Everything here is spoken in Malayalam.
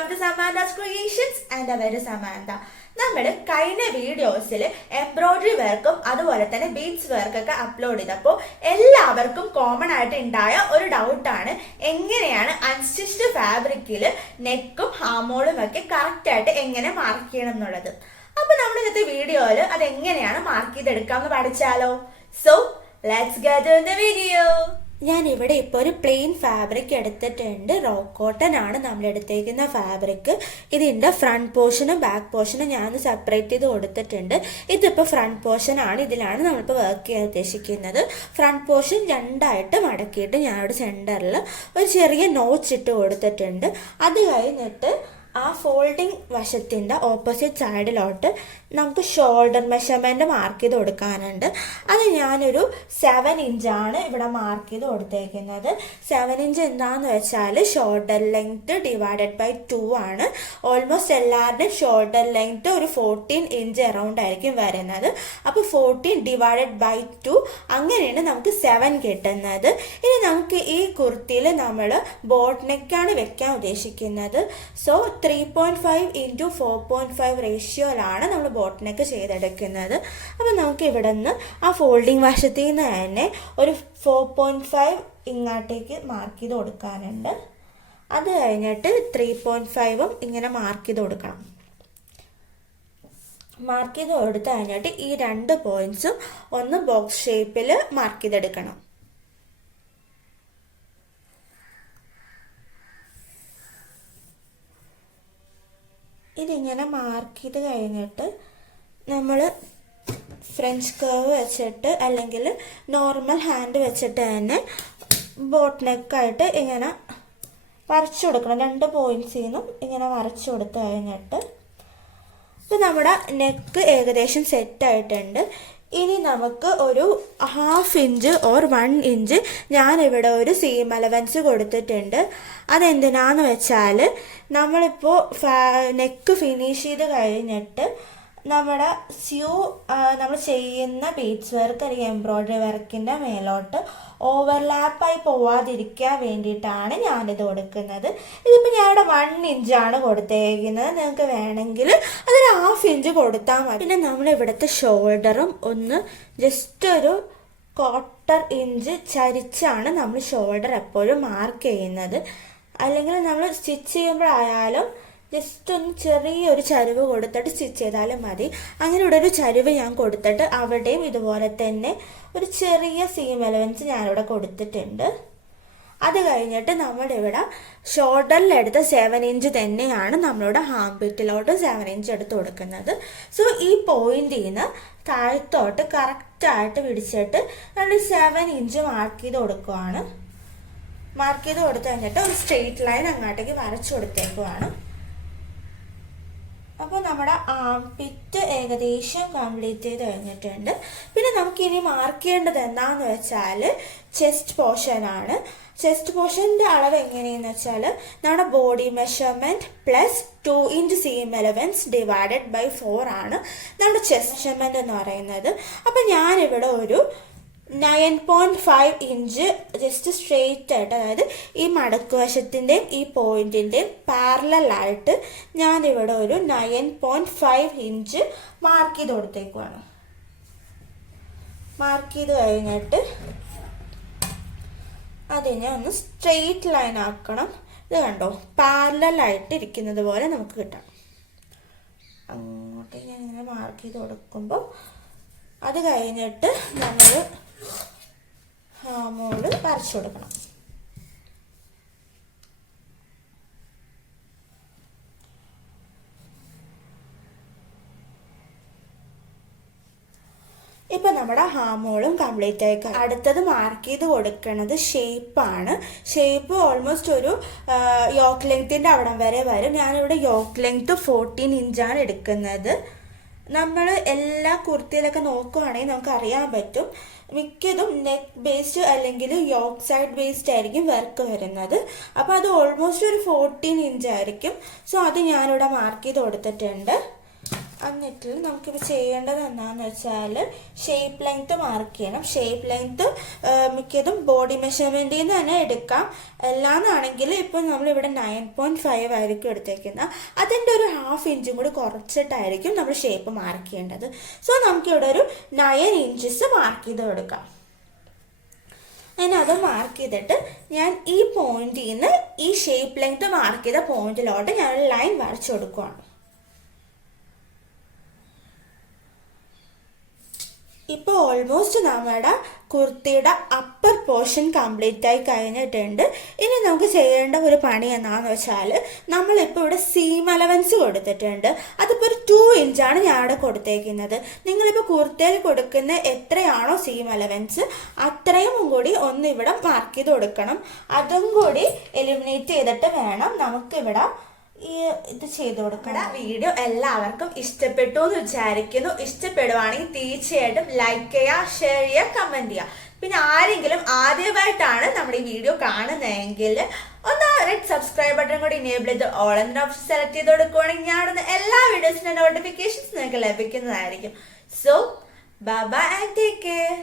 Welcome to Samantha's Creations and അവരുടെ Samantha. നമ്മൾ കഴിഞ്ഞ വീഡിയോസിൽ എംബ്രോയിഡറി വർക്കും അതുപോലെ തന്നെ ബീഡ്സ് വർക്കൊക്കെ അപ്ലോഡ് ചെയ്തപ്പോൾ എല്ലാവർക്കും കോമൺ ആയിട്ട് ഉണ്ടായ ഒരു ഡൗട്ടാണ് എങ്ങനെയാണ് അൺസ്റ്റിച്ച്ഡ് ഫാബ്രിക്കിൽ നെക്കും ഹാമോളും ഒക്കെ കറക്റ്റ് ആയിട്ട് എങ്ങനെ മാർക്ക് ചെയ്യണം എന്നുള്ളത്. അപ്പൊ നമ്മൾ ഇന്നത്തെ വീഡിയോയിൽ അത് എങ്ങനെയാണ് മാർക്ക് ചെയ്തെടുക്കാമെന്ന് പഠിച്ചാലോ. So let's get in the video. ഞാൻ ഇവിടെ ഇപ്പോൾ ഒരു പ്ലെയിൻ ഫാബ്രിക് എടുത്തിട്ടുണ്ട്. റോ കോട്ടൺ ആണ് നമ്മൾ എടുത്തേക്കുന്ന ഫാബ്രിക്. ഇതിൻ്റെ ഫ്രണ്ട് പോർഷനും ബാക്ക് പോർഷനും ഞാൻ സെപ്പറേറ്റ് ചെയ്ത് കൊടുത്തിട്ടുണ്ട്. ഇതിപ്പോൾ ഫ്രണ്ട് പോർഷൻ ആണ്, ഇതിലാണ് നമ്മളിപ്പോൾ വർക്ക് ചെയ്യാൻ ഉദ്ദേശിക്കുന്നത്. ഫ്രണ്ട് പോർഷൻ രണ്ടായിട്ട് മടക്കിയിട്ട് ഞാനിവിടെ സെൻറ്ററിൽ ഒരു ചെറിയ നോച്ച് ഇട്ട് കൊടുത്തിട്ടുണ്ട്. അത് കഴിഞ്ഞിട്ട് ആ ഫോൾഡിങ് വശത്തിൻ്റെ ഓപ്പോസിറ്റ് സൈഡിലോട്ട് നമുക്ക് ഷോൾഡർ മെഷർമെൻറ്റ് മാർക്ക് ചെയ്ത് കൊടുക്കാനുണ്ട്. അത് ഞാനൊരു 7 ഇഞ്ചാണ് ഇവിടെ മാർക്ക് ചെയ്ത് കൊടുത്തേക്കുന്നത്. 7 ഇഞ്ച് എന്താണെന്ന് വെച്ചാൽ ഷോൾഡർ ലെങ്ത്ത് ഡിവൈഡഡ് ബൈ 2 ആണ്. ഓൾമോസ്റ്റ് എല്ലാവരുടെയും ഷോൾഡർ ലെങ്ത്ത് ഒരു 14 ഇഞ്ച് അറൗണ്ട് ആയിരിക്കും വരുന്നത്. അപ്പോൾ 14 ഡിവൈഡഡ് ബൈ 2 അങ്ങനെയാണ് നമുക്ക് 7 കിട്ടുന്നത്. ഇനി നമുക്ക് ഈ കുർത്തിയിൽ നമ്മൾ ബോട്ട് നെക്കാണ് വെക്കാൻ ഉദ്ദേശിക്കുന്നത്. സോ 3.5 ഇൻറ്റു 4.5 റേഷ്യോയിലാണ് നമ്മൾ ബോട്ട് നെക്ക് ചെയ്തെടുക്കുന്നത്. അപ്പോൾ നമുക്ക് ഇവിടെ നിന്ന് ആ ഫോൾഡിങ് വശത്തിൽ നിന്ന് തന്നെ ഒരു 4.5 ഇങ്ങോട്ടേക്ക് മാർക്ക് ചെയ്ത് കൊടുക്കാനുണ്ട്. അത് കഴിഞ്ഞിട്ട് 3.5ഉം ഇങ്ങനെ മാർക്ക് ചെയ്ത് കൊടുക്കണം. മാർക്ക് ചെയ്ത് കൊടുത്ത് കഴിഞ്ഞിട്ട് ഈ 2 പോയിന്റ്സും ഒന്ന് ബോക്സ് ഷേപ്പിൽ മാർക്ക് ചെയ്തെടുക്കണം. ഇതിങ്ങനെ മാർക്ക് ചെയ്ത് കഴിഞ്ഞിട്ട് നമ്മൾ ഫ്രഞ്ച് കർവ് വെച്ചിട്ട് അല്ലെങ്കിൽ നോർമൽ ഹാൻഡ് വെച്ചിട്ട് തന്നെ ബോട്ട് നെക്കായിട്ട് ഇങ്ങനെ വരച്ചു കൊടുക്കണം. 2 പോയിന്റ്സിൽ നിന്നും ഇങ്ങനെ വരച്ചു കൊടുത്ത് കഴിഞ്ഞിട്ട് ഇപ്പം നമ്മുടെ നെക്ക് ഏകദേശം സെറ്റായിട്ടുണ്ട്. ഇനി നമുക്ക് ഒരു 1/2 ഇഞ്ച് ഓർ 1 ഇഞ്ച് ഞാനിവിടെ ഒരു സീം അലവൻസ് കൊടുത്തിട്ടുണ്ട്. അതെന്തിനാന്ന് വെച്ചാൽ നമ്മളിപ്പോൾ നെക്ക് ഫിനിഷ് ചെയ്ത് കഴിഞ്ഞിട്ട് നമ്മുടെ നമ്മൾ ചെയ്യുന്ന ബീഡ്സ് വർക്ക് അല്ലെങ്കിൽ എംബ്രോയിഡറി വർക്കിൻ്റെ മേലോട്ട് ഓവർലാപ്പായി പോവാതിരിക്കാൻ വേണ്ടിയിട്ടാണ് ഞാനിത് കൊടുക്കുന്നത്. ഇതിപ്പോൾ ഞാനിവിടെ 1 ഇഞ്ചാണ് കൊടുത്തേക്കുന്നത്. നിങ്ങൾക്ക് വേണമെങ്കിൽ അതൊരു 1/2 ഇഞ്ച് കൊടുത്താൽ മതി. പിന്നെ നമ്മളിവിടുത്തെ ഷോൾഡറും ഒന്ന് ജസ്റ്റ് ഒരു 1/4 ഇഞ്ച് ചരിച്ചാണ് നമ്മൾ ഷോൾഡർ എപ്പോഴും മാർക്ക് ചെയ്യുന്നത്. അല്ലെങ്കിൽ നമ്മൾ സ്റ്റിച്ച് ചെയ്യുമ്പോഴായാലും ജസ്റ്റ് ഒന്ന് ചെറിയൊരു ചരിവ് കൊടുത്തിട്ട് സ്റ്റിച്ച് ചെയ്താലും മതി. അങ്ങനെ ഇവിടെ ഒരു ചരിവ് ഞാൻ കൊടുത്തിട്ട് അവിടെയും ഇതുപോലെ തന്നെ ഒരു ചെറിയ സീം അലവൻസ് ഞാനിവിടെ കൊടുത്തിട്ടുണ്ട്. അത് കഴിഞ്ഞിട്ട് നമ്മളിവിടെ ഷോൾഡറിലെടുത്ത 7 ഇഞ്ച് തന്നെയാണ് നമ്മളിവിടെ ഹാംബിറ്റിലോട്ട് 7 ഇഞ്ച് എടുത്ത് കൊടുക്കുന്നത്. സോ ഈ പോയിന്റിൽ നിന്ന് താഴത്തോട്ട് കറക്റ്റായിട്ട് പിടിച്ചിട്ട് നമ്മൾ 7 ഇഞ്ച് മാർക്ക് ചെയ്ത് കൊടുക്കുവാണ്. മാർക്ക് ചെയ്ത് കൊടുത്തു കഴിഞ്ഞിട്ട് ഒരു സ്ട്രെയിറ്റ് ലൈൻ അങ്ങോട്ടേക്ക് വരച്ചു കൊടുത്തേക്കുവാണ്. അപ്പോൾ നമ്മുടെ ആംപിറ്റ് ഏകദേശം കംപ്ലീറ്റ് ചെയ്ത് കഴിഞ്ഞിട്ടുണ്ട്. പിന്നെ നമുക്കിനി മാർക്ക് ചെയ്യേണ്ടത് എന്താണെന്ന് വെച്ചാൽ ചെസ്റ്റ് പോർഷനാണ്. ചെസ്റ്റ് പോർഷൻ്റെ അളവ് എങ്ങനെയെന്ന് വെച്ചാൽ നമ്മുടെ body measurement plus 2 inch seam allowance divided by 4 ആണ് നമ്മുടെ ചെസ്റ്റ് മെഷർമെൻറ്റ് എന്ന് പറയുന്നത്. അപ്പോൾ ഞാനിവിടെ ഒരു 9.5 ഇഞ്ച് ജസ്റ്റ് സ്ട്രെയിറ്റ് ആയിട്ട്, അതായത് ഈ മടക്ക് വശത്തിൻ്റെയും ഈ പോയിന്റിൻ്റെയും പാരലലായിട്ട് ഞാനിവിടെ ഒരു 9.5 ഇഞ്ച് മാർക്ക് ചെയ്ത് കൊടുത്തേക്കുവാണ്. മാർക്ക് ചെയ്ത് കഴിഞ്ഞിട്ട് അതിനെ ഒന്ന് സ്ട്രെയിറ്റ് ലൈൻ ആക്കണം. ഇത് കണ്ടോ, പാരലലായിട്ട് ഇരിക്കുന്നത് പോലെ നമുക്ക് കിട്ടാം. അങ്ങോട്ടേക്ക് ഞാൻ ഇങ്ങനെ മാർക്ക് ചെയ്ത് കൊടുക്കുമ്പോൾ അത് കഴിഞ്ഞിട്ട് നമ്മൾ ഹാമോള് വരച്ചു കൊടുക്കണം. ഇപ്പം നമ്മുടെ ഹാമോളും കംപ്ലീറ്റ് ആയി. അടുത്തത് മാർക്ക് ചെയ്ത് കൊടുക്കുന്നത് ഷേപ്പാണ്. ഷേപ്പ് ഓൾമോസ്റ്റ് ഒരു യോക്ക് ലെങ്ത്തിൻ്റെ അവിടം വരെ വരും. ഞാനിവിടെ യോക്ക് ലെങ്ത്ത് 14 ഇഞ്ചാണ് എടുക്കുന്നത്. നമ്മൾ എല്ലാ കുർത്തിയിലൊക്കെ നോക്കുവാണെങ്കിൽ നമുക്ക് അറിയാൻ പറ്റും, മിക്കതും നെക്ക് ബേസ്ഡ് അല്ലെങ്കിൽ യോക്ക് സൈഡ് ബേസ്ഡ് ആയിരിക്കും വർക്ക് വരുന്നത്. അപ്പോൾ അത് ഓൾമോസ്റ്റ് ഒരു 14 ഇഞ്ച് ആയിരിക്കും. സോ അത് ഞാനിവിടെ മാർക്ക് ചെയ്ത് കൊടുത്തിട്ടുണ്ട്. എന്നിട്ട് നമുക്കിപ്പോൾ ചെയ്യേണ്ടത് എന്താണെന്ന് വെച്ചാൽ ഷേപ്പ് ലെങ്ത്ത് മാർക്ക് ചെയ്യണം. ഷേപ്പ് ലെങ്ത്ത് മിക്കതും ബോഡി മെഷർമെൻറ്റിൽ നിന്ന് തന്നെ എടുക്കാം. എല്ലാന്നാണെങ്കിൽ ഇപ്പോൾ നമ്മളിവിടെ 9.5 ആയിരിക്കും എടുത്തേക്കുന്നത്. അതിൻ്റെ ഒരു 1/2 ഇഞ്ചും കൂടി കുറച്ചിട്ടായിരിക്കും നമ്മൾ ഷേപ്പ് മാർക്ക് ചെയ്യേണ്ടത്. സോ നമുക്കിവിടെ ഒരു 9 ഇഞ്ചസ് മാർക്ക് ചെയ്ത് കൊടുക്കാം. ഞാൻ അത് മാർക്ക് ചെയ്തിട്ട് ഞാൻ ഈ പോയിന്റിൽ നിന്ന് ഈ ഷേപ്പ് ലെങ്ത്ത് മാർക്ക് ചെയ്ത പോയിന്റിലോട്ട് ഞാനൊരു ലൈൻ വരച്ചു കൊടുക്കുകയാണ്. ഇപ്പോൾ ഓൾമോസ്റ്റ് നമ്മുടെ കുർത്തിയുടെ അപ്പർ പോർഷൻ കംപ്ലീറ്റ് ആയി കഴിഞ്ഞിട്ടുണ്ട്. ഇനി നമുക്ക് ചെയ്യേണ്ട ഒരു പണി എന്താണെന്ന് വെച്ചാൽ നമ്മളിപ്പോൾ ഇവിടെ സീം അലവൻസ് കൊടുത്തിട്ടുണ്ട്. അതിപ്പോൾ ഒരു 2 ഇഞ്ചാണ് ഞാൻ ഇവിടെ കൊടുത്തേക്കുന്നത്. നിങ്ങളിപ്പോൾ കുർത്തയിൽ കൊടുക്കുന്ന എത്രയാണോ സീം അലവൻസ് അത്രയും കൂടി ഒന്ന് ഇവിടെ മാർക്ക് ചെയ്ത് കൊടുക്കണം. അതും കൂടി എലിമിനേറ്റ് ചെയ്തിട്ട് വേണം നമുക്കിവിടെ ഇത് ചെയ്ത് കൊടുക്കണം. വീഡിയോ എല്ലാവർക്കും ഇഷ്ടപ്പെട്ടു എന്ന് വിചാരിക്കുന്നു. ഇഷ്ടപ്പെടുവാണെങ്കിൽ തീർച്ചയായിട്ടും ലൈക്ക് ചെയ്യുക, ഷെയർ ചെയ്യുക, കമന്റ് ചെയ്യുക. പിന്നെ ആരെങ്കിലും ആദ്യമായിട്ടാണ് നമ്മുടെ ഈ വീഡിയോ കാണുന്നതെങ്കിൽ ഒന്ന് റെഡ് സബ്സ്ക്രൈബ് ബട്ടൺ കൂടി ഇനേബിൾ ചെയ്ത് ഓൾ എന്ന ഓപ്ഷൻ സെലക്ട് ചെയ്ത് കൊടുക്കുവാണെങ്കിൽ ഞാനിടുന്ന എല്ലാ വീഡിയോസിന്റെ നോട്ടിഫിക്കേഷൻസ് നിങ്ങൾക്ക് ലഭിക്കുന്നതായിരിക്കും. So bye bye and take care.